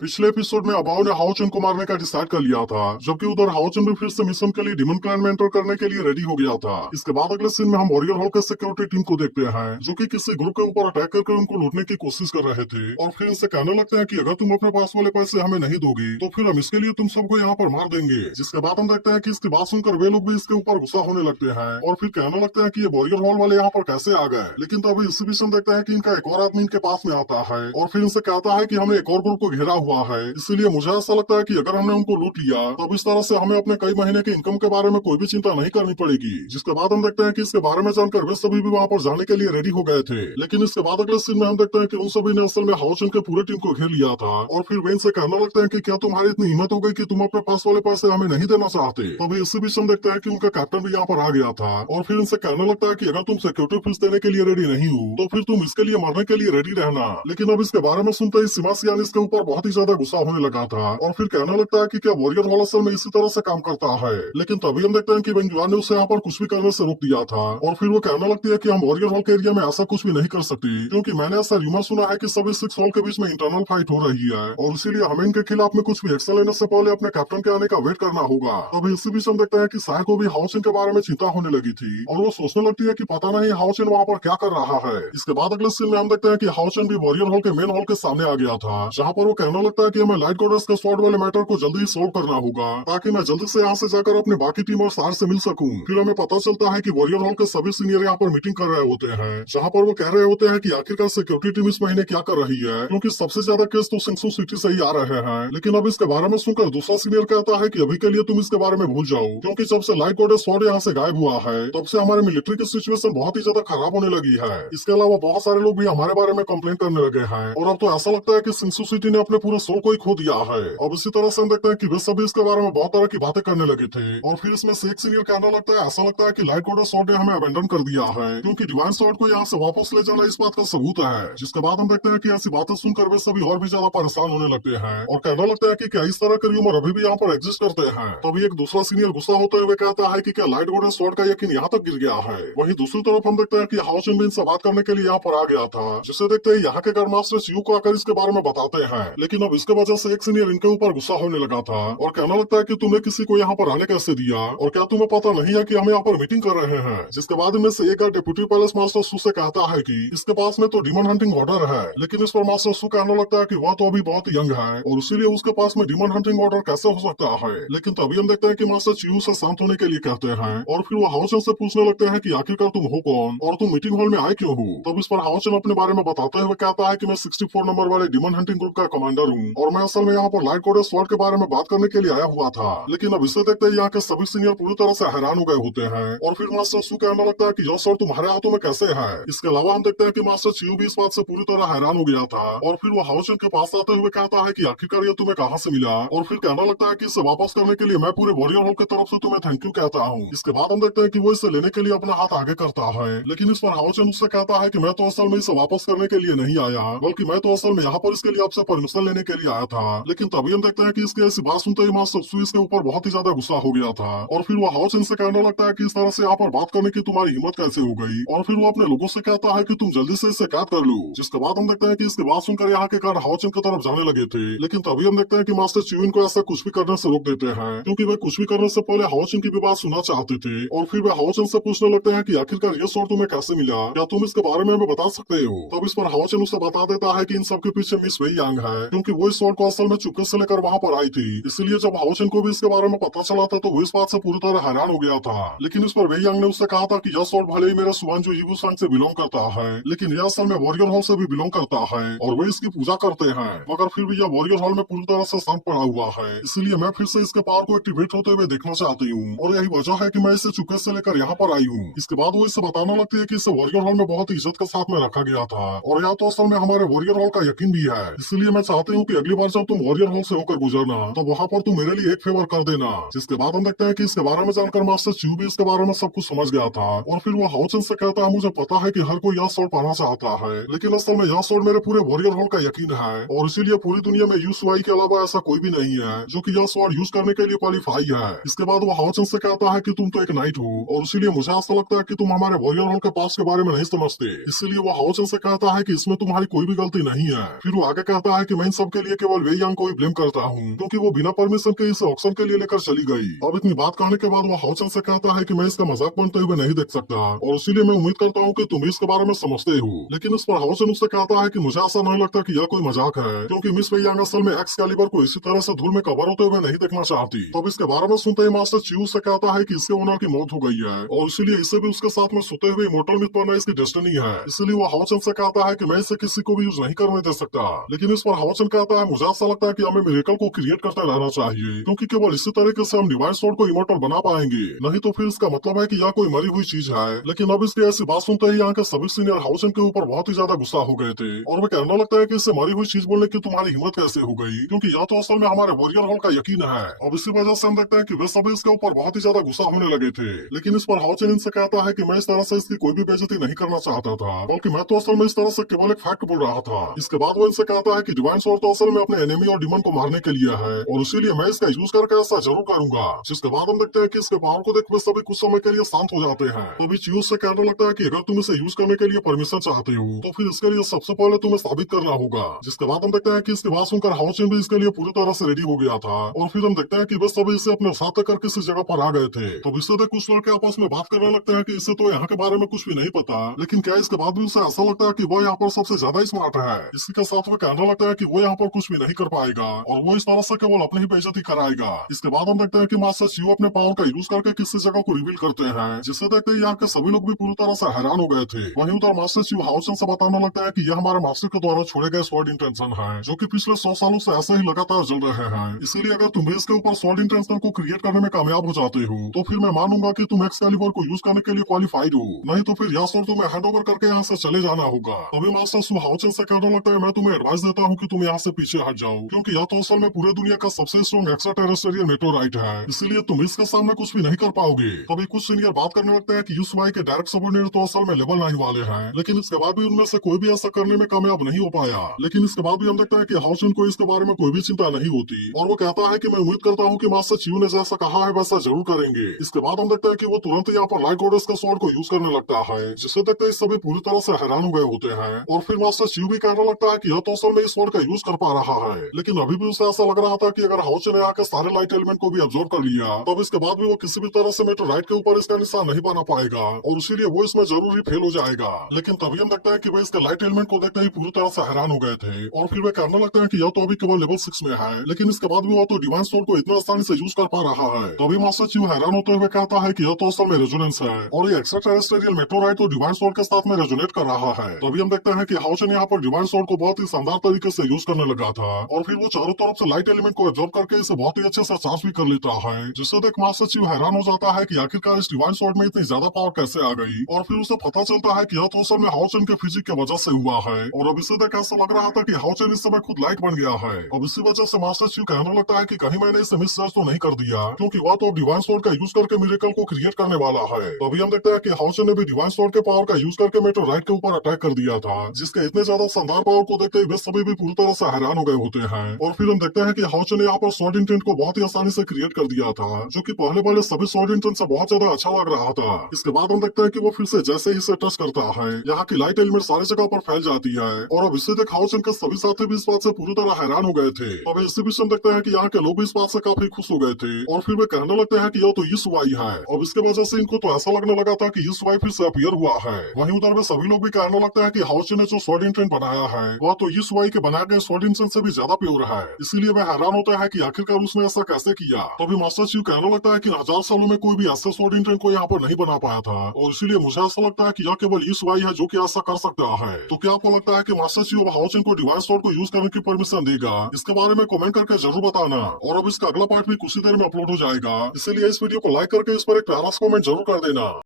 पिछले एपिसोड में अबाव ने हाओचन को मारने का डिसाइड कर लिया था, जबकि उधर हाओचन भी फिर से मिशन के लिए डिमन क्लैन में एंटर करने के लिए रेडी हो गया था। इसके बाद अगले सीन में हम वॉरियर हॉल के सिक्योरिटी टीम को देखते हैं, जो कि किसी ग्रुप के ऊपर अटैक करके उनको लूटने की कोशिश कर रहे थे और फिर इनसे कहने लगते हैं कि अगर तुम अपने पास वाले पैसे हमें नहीं दोगी तो फिर हम इसके लिए तुम सबको यहाँ पर मार देंगे। जिसके बाद हम देखते हैं कि इसकी बात सुनकर वे लोग भी इसके ऊपर गुस्सा होने लगते हैं और फिर कहने लगते हैं कि ये वॉरियर हॉल वाले यहाँ पर कैसे आ गए। लेकिन तभी इसी बीच हम देखते हैं कि इनका एक और आदमी इनके पास में आता है और फिर इनसे कहता है कि हमने एक और ग्रुप को घेरा हुआ है, इसीलिए मुझे ऐसा लगता है कि अगर हमने उनको लूट लिया तब इस तरह से हमें अपने कई महीने के इनकम के बारे में कोई भी चिंता नहीं करनी पड़ेगी। जिसके बाद हम देखते हैं कि इसके बारे में जानकर वे सभी भी वहाँ पर जाने के लिए रेडी हो गए थे। लेकिन इसके बाद अगले सीन में हम देखते हैं कि उन सभी ने असल में हाओचन के पूरे टीम को घेर लिया था और फिर वे इनसे कहने लगते हैं कि क्या तुम्हारी इतनी हिम्मत हो गई कि तुम अपने पास वाले पैसे हमें नहीं देना चाहते। तभी इसी बीच हम देखते हैं कि उनका कैप्टन भी यहाँ पर आ गया था और फिर इनसे कहने लगता है कि अगर तुम सिक्योरिटी फीस देने के लिए रेडी नहीं हो तो फिर तुम इसके लिए मरने के लिए रेडी रहना। लेकिन अब इसके बारे में सुनते ही सिमासियान इसके ऊपर बहुत ही ज्यादा गुस्सा होने लगा था और फिर कहने लगता है कि क्या वॉरियर हॉल असल में इसी तरह से काम करता है। लेकिन तभी हम देखते हैं कि बेंजुआन ने उसे यहाँ पर कुछ भी करने से रोक दिया था और फिर वो कहने लगती है कि हम वॉरियर हॉल के एरिया में ऐसा कुछ भी नहीं कर सकते, क्योंकि मैंने ऐसा रूमर सुना है कि सभी 6 हॉल के बीच में इंटरनल फाइट हो रही है और इसीलिए हमें इनके खिलाफ में कुछ भी एक्शन लेने से पहले अपने कैप्टन के आने का वेट करना होगा। तभी इसी बीच हम देखते हैं कि साय को भी हाओचन के बारे में चिंता होने लगी थी और वो सोचने लगती है कि पता नहीं हाओचन वहाँ पर क्या कर रहा है। इसके बाद अगले सीन में हम देखते हैं कि हाओचन भी वॉरियर हॉल के मेन हॉल के सामने आ गया था, जहाँ पर वो कहने लगता है कि हमें लाइट गॉडेस के स्वॉर्ड वाले मैटर को जल्दी सोल्व करना होगा ताकि मैं जल्दी से यहाँ से जाकर अपने बाकी टीम और सार से मिल सकूं। फिर हमें पता चलता है कि वॉरियर हॉल के सभी सीनियर यहाँ पर मीटिंग कर रहे होते हैं, जहाँ पर वो कह रहे होते हैं कि आखिरकार सिक्योरिटी टीम इस महीने क्या कर रही है, क्योंकि सबसे ज्यादा केस तो सिंगसू सिटी से ही आ रहे हैं। लेकिन अब इसके बारे में सुनकर दूसरा सीनियर कहता है कि अभी के लिए तुम इसके बारे में भूल जाओ, क्योंकि जब से लाइट गॉडेस स्वॉर्ड यहाँ से गायब हुआ है तब से हमारे मिलिट्री की सिचुएशन बहुत ही ज्यादा खराब होने लगी है। इसके अलावा बहुत सारे लोग भी हमारे बारे में कंप्लेन करने लगे हैं और अब तो ऐसा लगता है कि सिंगसू सिटी ने अपने पूरे सोल को ही खो दिया है। अब इसी तरह से हम देखते हैं कि वे सभी इसके बारे में बहुत तरह की बातें करने लगे थे और फिर इसमें से एक सीनियर कहने लगता है ऐसा लगता है कि लाइट गॉडेस स्वॉर्ड ने हमें अबेंडन कर दिया है, क्योंकि डिवाइन स्वॉर्ड को यहाँ से वापस ले जाना इस बात का सबूत है। जिसके बाद हम देखते हैं कि ऐसी बातें सुनकर वे सभी और भी ज्यादा परेशान होने लगते हैं और कहने लगता है कि क्या इस तरह के र्यूमर अभी भी यहाँ पर एग्जिस्ट करते हैं। तभी एक दूसरा सीनियर गुस्सा होते हुए कहता है कि क्या लाइट गॉडेस स्वॉर्ड का यकीन यहाँ तक गिर गया है। वहीं दूसरी तरफ हम देखते हैं कि हाओचन भी इनसे बात करने के लिए यहाँ पर आ गया था, जिसे देखते ही यहाँ के गढ़ मास्टर चियू को आकर इसके बारे में बताते हैं। लेकिन अब इसके वजह से एक सीनियर इनके ऊपर गुस्सा होने लगा था और कहने लगता है कि तुमने किसी को यहाँ पर आने कैसे दिया और क्या तुम्हें पता नहीं है कि हम यहाँ पर मीटिंग कर रहे हैं। जिसके बाद इनमें से एक डिप्यूटी पैलेस मास्टर सू से कहता है कि इसके पास में तो डिमन हंटिंग ऑर्डर है, लेकिन इस पर मास्टर सू कहने लगता है कि वह तो अभी बहुत यंग है और इसीलिए उसके पास में डिमन हंटिंग ऑर्डर कैसे हो सकता है। लेकिन तभी हम देखते हैं कि मास्टर चियू से शांत होने के लिए कहते हैं और फिर वो हाओचन से पूछने लगते हैं कि आखिरकार तुम हो कौन और तुम मीटिंग हॉल में आए क्यों हो। तब इस पर हाओचन अपने बारे में बताते हुए कहता है कि मैं 64 नंबर वाले डिमन हंटिंग ग्रुप का कमांडर हूँ और मैं असल में यहाँ पर लाइट गॉडेस स्वॉर्ड के बारे में बात करने के लिए आया हुआ था। लेकिन अब इसे देखते ही यहाँ के सभी सीनियर पूरी तरह से हैरान हो गए होते हैं और फिर मास्टर सू कहने लगता है कि यह स्वॉर्ड तुम्हारे हाथों में कैसे है। इसके अलावा हम देखते हैं कि मास्टर चियू भी इस बात से पूरी तरह हैरान हो गया था और फिर वो हाओचन के पास आते हुए कहता है कि आखिरकार ये तुम्हें कहाँ से मिला और फिर कहना लगता है कि इसे वापस करने के लिए मैं पूरे वॉरियर हॉल की तरफ से तुम्हें थैंक यू कहता हूँ। इसके बाद हम देखते हैं कि वो इसे लेने के लिए अपना हाथ आगे करता है, लेकिन इस पर हाओचन उससे कहता है कि मैं तो असल में इसे वापस करने के लिए नहीं आया, बल्कि मैं तो असल में यहाँ पर इसके लिए आपसे परमिशन लेने के लिए आया था। लेकिन तभी हम देखते हैं कि इसकी ऐसी बात सुनते ही मास्टर सू इसके ऊपर बहुत ही ज्यादा गुस्सा हो गया था और फिर वो हाओचन से कहने लगता है कि इस तरह से यहाँ पर बात करने की तुम्हारी हिम्मत कैसे हो गई और फिर वो अपने लोगों से कहता है कि तुम जल्दी से इसे कैद कर लो। जिसके बाद हम देखते हैं कि इसकी बात सुनकर यहाँ के कार हाओचन की तरफ जाने लगे थे, लेकिन तभी हम देखते हैं कि मास्टर चियू को ऐसा कुछ भी करने से रोक देते हैं, क्योंकि वे कुछ भी करने से पहले हाओचन की भी बात सुनना चाहते थे और फिर वे हाओचन से पूछने लगते हैं कि आखिरकार ये स्वॉर्ड तुम्हें कैसे मिला, क्या तुम इसके बारे में हमें बता सकते हो। तब इस पर हाओचन उसे बता देता है कि इन सबके पीछे मिस वेई यांग है, क्योंकि वो इस स्वॉर्ड को असल में चुपके से लेकर वहाँ पर आई थी। इसलिए जब हाओचन को भी इसके बारे में पता चला था तो वो इस बात से पूरी तरह हैरान हो गया था। लेकिन इस पर वेई यांग ने उससे कहा था कि यह स्वॉर्ड भले ही मेरे सुवानजू यीबू सांग से बिलोंग करता है, लेकिन यह असल में वॉरियर हॉल से भी बिलोंग करता है और वे इसकी पूजा करते हैं, मगर फिर भी यह वॉरियर हॉल में पूरी तरह से शांत पड़ा हुआ है। इसलिए मैं फिर से इसके पावर को एक्टिवेट होते हुए देखना चाहती हूँ और यही वजह है कि मैं इसे चुपके से लेकर यहाँ पर आई हूँ। इसके बाद वो इसे बताने लगती है कि इसे वॉरियर हॉल में बहुत ही इज्जत के साथ में रखा गया था और यह तो असल में हमारे वॉरियर हॉल का यकीन भी है। इसलिए मैं चाहती हूँ कि अगली बार जब तुम वॉरियर हॉल से होकर गुजरना तो वहाँ पर तुम मेरे लिए एक फेवर कर देना। जिसके बाद हम देखते हैं कि इसके बारे में जानकर मास्टर चियू भी इसके बारे में सब कुछ समझ गया था और फिर वो हाओचन से कहता है मुझे पता है कि हर कोई यह स्वॉर्ड पाना चाहता है, लेकिन असल में यह स्वॉर्ड मेरे पूरे वॉरियर हॉल का यकीन है और इसीलिए पूरी दुनिया में यूसुआई के अलावा ऐसा कोई भी नहीं है जो कि यह स्वॉर्ड यूज करने के लिए क्वालिफाई है। इसके बाद वो हाओचन से कहता है कि तुम तो एक नाइट हो और इसीलिए मुझे ऐसा लगता है कि तुम हमारे वॉरियर हॉल के पास के बारे में नहीं समझते। इसलिए वो हाओचन से कहता है कि इसमें तुम्हारी कोई भी गलती नहीं है। फिर वो आगे कहता है कि मैं इन सब के लिए केवल वेई यांग को ही ब्लेम करता हूँ, क्योंकि वो बिना परमिशन के इस ऑक्शन के लिए लेकर चली गई। अब इतनी बात कहने के बाद वो हाउचन से कहता है कि मैं इसका मजाक बनते हुए नहीं देख सकता, और इसीलिए मैं उम्मीद करता हूँ कि तुम इसके बारे में समझते हो। लेकिन इस पर हाउचन उससे कहता है कि मुझे ऐसा नहीं लगता कि यह कोई मजाक है, क्योंकि मिस वेई यांग असल में एक्सकैलिबर को इसी तरह से धूल में कवर होते हुए नहीं देखना चाहती। तब इसके बारे में सुनते ही मास्टर चियू से कहता है कि इसके ओनर की मौत हो गई है, और इसीलिए इसे भी उसके साथ में सोते हुए इमोर्टल मिथ बनना इसकी डेस्टिनी है। इसलिए वो हाउचन से कहता है कि मैं इसे किसी को भी यूज नहीं करने दे सकता। लेकिन इस पर हाउचन कहता है मुझे ऐसा लगता है कि हमें मिरेकल को क्रिएट करते रहना चाहिए, क्योंकि केवल इसी तरीके से हम डिवाइन स्वॉर्ड को इमोर्टल बना पाएंगे, नहीं तो फिर इसका मतलब है कि यह कोई मरी हुई चीज है। लेकिन अब इसकी ऐसी बात सुनते ही यहाँ के सभी सीनियर हाउचन के ऊपर बहुत ही ज्यादा गुस्सा हो गए थे, और वे कहने लगता है कि इससे मरी हुई चीज बोलने की तुम्हारी हिम्मत कैसे हो गई, क्योंकि यह तो असल में हमारे वॉरियर हॉल का यकीन है। अब इसी वजह से हम देखते हैं कि वे सभी इसके ऊपर बहुत ही ज्यादा गुस्सा होने लगे थे। लेकिन इस पर हाउचन इनसे कहता है कि मैं इस तरह से इसकी कोई भी बेइज्जती नहीं करना चाहता था, बल्कि मैं तो असल में इस तरह से केवल एक फैक्ट बोल रहा था। इसके बाद वो इनसे कहता है कि डिवाइन स्वॉर्ड तो असल में अपने एनिमी और डिमन को मारने के लिए है, और इसीलिए मैं इसका यूज करके ऐसा जरूर करूंगा। जिसके बाद हम देखते हैं कि इसके पावर को देख वे सभी कुछ समय के लिए शांत हो जाते हैं। तभी चियू से कहने लगता है कि अगर तुम इसे यूज करने के लिए परमिशन चाहते हो तो फिर इसके लिए सबसे पहले तुम्हें साबित करना होगा। जिसके बाद हम देखते हैं कि इसकी बात सुनकर हाउचन भी इसके लिए पूरी तरह से रेडी हो गया था, और फिर हम देखते हैं कि वे सभी इसे अपने साथ कर किसी जगह पर आ गए थे। तो इससे देख कुछ लड़के आपस में बात करने लगते हैं कि इसे तो यहाँ के बारे में कुछ भी नहीं पता, लेकिन क्या इसके बाद भी उसे ऐसा लगता है कि वो यहाँ पर सबसे ज्यादा स्मार्ट है। इसी के साथ वो कहने लगता है कि वो यहाँ पर कुछ भी नहीं कर पाएगा, और वो इस तरह से केवल अपनी ही बेइज्जती कराएगा। इसके बाद हम देखते हैं कि मास्टर चियू अपने पावर का यूज करके किसी जगह को रिवील करते हैं, जिसे देखते ही यहाँ के सभी लोग भी पूरी तरह से हैरान हो गए थे। वहीं उधर मास्टर चियू हाउचन से बताने लगता है कि यह हमारे मास्टर के द्वारा छोड़े गए स्वॉर्ड इंटेंशन है, जो कि पिछले 100 सालों से ऐसे ही लगातार जल रहे हैं। इसीलिए अगर तुम भी इसके ऊपर स्वॉर्ड इंटेंशन को क्रिएट करने में कामयाब हो जाते हो तो फिर मैं मानूंगा कि तुम एक्सकैलिबर को यूज करने के लिए क्वालिफाइड हो, नहीं तो फिर यह स्वॉर्ड तुम्हें हैंड ओवर करके यहाँ से चले जाना होगा। तभी मास्टर चियू हाउचन से कहने लगता है मैं तुम्हें एडवाइस देता हूँ कि तुम यहाँ से पीछे हट जाओ, क्योंकि यह तो असल में पूरे दुनिया का सबसे स्ट्रॉन्ग एक्स्ट्रा टेरेस्ट्रियल मेटेओराइट है, इसीलिए तुम इसके सामने कुछ भी नहीं कर पाओगे। तभी कुछ सीनियर बात करने लगते हैं कि यूसुआई के डायरेक्ट सबऑर्डिनेट तो असल में लेवल 9 वाले हैं, लेकिन इसके बाद भी उनमें से कोई भी ऐसा करने में कामयाब नहीं हो पाया। लेकिन इसके बाद भी हम देखते हैं कि हाउचन को इसके बारे में कोई भी चिंता नहीं होती, और वो कहता है कि मैं उम्मीद करता हूँ कि मास्टर चियू ने जैसा कहा है वैसा जरूर करेंगे। इसके बाद हम देखते हैं कि वो तुरंत यहाँ पर लाइट गॉडेस का स्वॉर्ड को यूज करने लगता है, जिससे देखते ही सभी पूरी तरह से हैरान हो गए होते हैं। और फिर मास्टर चियू भी कहने लगता है कि यह तो असल में इस स्वॉर्ड का यूज कर पा रहा है, लेकिन अभी भी उसे ऐसा लग रहा था कि अगर हाउचन ने आकर सारे लाइट एलिमेंट को भी अब्सॉर्ब कर लिया तब इसके बाद भी वो किसी भी तरह से मेटेओराइट के ऊपर इसका निशान नहीं बना पाएगा, और इसीलिए वो इसमें जरूर ही फेल हो जाएगा। लेकिन तभी हम देखते हैं कि वे इसके लाइट एलिमेंट को देखते ही पूरी तरह से हैरान हो गए थे, और फिर वे कहने लगते हैं कि यह तो अभी केवल लेवल 6 में है, लेकिन इसके बाद भी वो तो डिवाइन स्वॉर्ड को इतना आसानी से यूज कर पा रहा है। तभी मास्टर चियू हैरान होते हुए कहता है कि यह तो असल में रेजोनेंस है, और ये एक्स्ट्रा टेरेस्ट्रियल मेटेओराइट तो डिवाइन स्वॉर्ड के साथ में रेजोनेट कर रहा है। तभी हम देखते हैं कि हाउचन यहाँ पर डिवाइन स्वॉर्ड को बहुत ही शानदार तरीके से यूज करने लगा था, और फिर वो चारों तरफ से लाइट एलिमेंट को एब्जॉर्ब करके इसे बहुत ही अच्छे से चार्ज भी कर लेता है, जिससे देख मास्टर चियू हैरान हो जाता है कि आखिरकार इस डिवाइन स्वॉर्ड में इतनी ज्यादा पावर कैसे आ गई, और फिर उसे पता चलता है कि यह तो असल में हाउचन के फिजिक की वजह से हुआ है। और अब इसे देख ऐसा लग रहा था कि हाउचन इस समय खुद लाइट बन गया है। अब इसी वजह से मास्टर चियू कहने लगता है कि कहीं मैंने इसे मिसजज तो नहीं कर दिया, क्योंकि वह तो डिवाइन स्वॉर्ड का यूज करके मिरेकल को क्रिएट करने वाला है। तभी हम देखते हैं कि हाउचन ने भी डिवाइन स्वॉर्ड के पावर का यूज करके मेटेओराइट के ऊपर अटैक कर दिया था, जिसके इतने ज्यादा शानदार पावर को देखते ही वे सभी भी पूरी तरह से हैरान हो गए होते हैं। और फिर हम देखते हैं कि हाउचन ने यहाँ पर स्वॉर्ड इंटेंट को बहुत ही आसानी से क्रिएट कर दिया था, जो कि पहले वाले सभी स्वॉर्ड इंटेंट से बहुत ज्यादा अच्छा लग रहा था। इसके बाद हम देखते हैं कि वो फिर से जैसे ही इसे टच करता है यहाँ की लाइट एलिमेंट सारी जगह पर फैल जाती है, और अब इससे देख हाउचन के सभी साथी भी इस बात से पूरी तरह हैरान हो गए थे। अब इसी बीच हम देखते हैं कि यहाँ के लोग भी इस बात से काफी खुश हो गए थे, और फिर वे कहने लगते हैं कि यह तो यीशुआई है। अब इसके वजह से इनको तो ऐसा लगने लगा था कि यीशुआई फिर से अपीयर हुआ है। वहीं उधर में सभी लोग भी कहने लगते हैं कि हाउचन ने जो स्वॉर्ड इंटेंट बनाया है वह तो यीशुआई के बनाए गए स्वॉर्ड इंटेंट से भी ज्यादा प्योर है, इसीलिए वे हैरान होता है कि आखिरकार उसने ऐसा कैसे किया। तभी मास्टर चियू कहने लगता है कि 1000 सालों में कोई भी ऐसे स्वॉर्ड इंटेंट को यहाँ पर नहीं बना पाया था, और इसीलिए मुझे ऐसा लगता है कि यह केवल यीशुआई है जो कि ऐसा कर सकता है। तो क्या आपको लगता है कि मास्टर चियू अब हाउचन को डिवाइन स्वॉर्ड को यूज करने की परमिशन देगा? इसके बारे में कमेंट करके जरूर बताना, और अब इसका अगला पार्ट भी कुछ ही देर में अपलोड हो जाएगा, इसीलिए इस वीडियो को लाइक करके इस पर एक प्यारा सा कमेंट जरूर कर देना।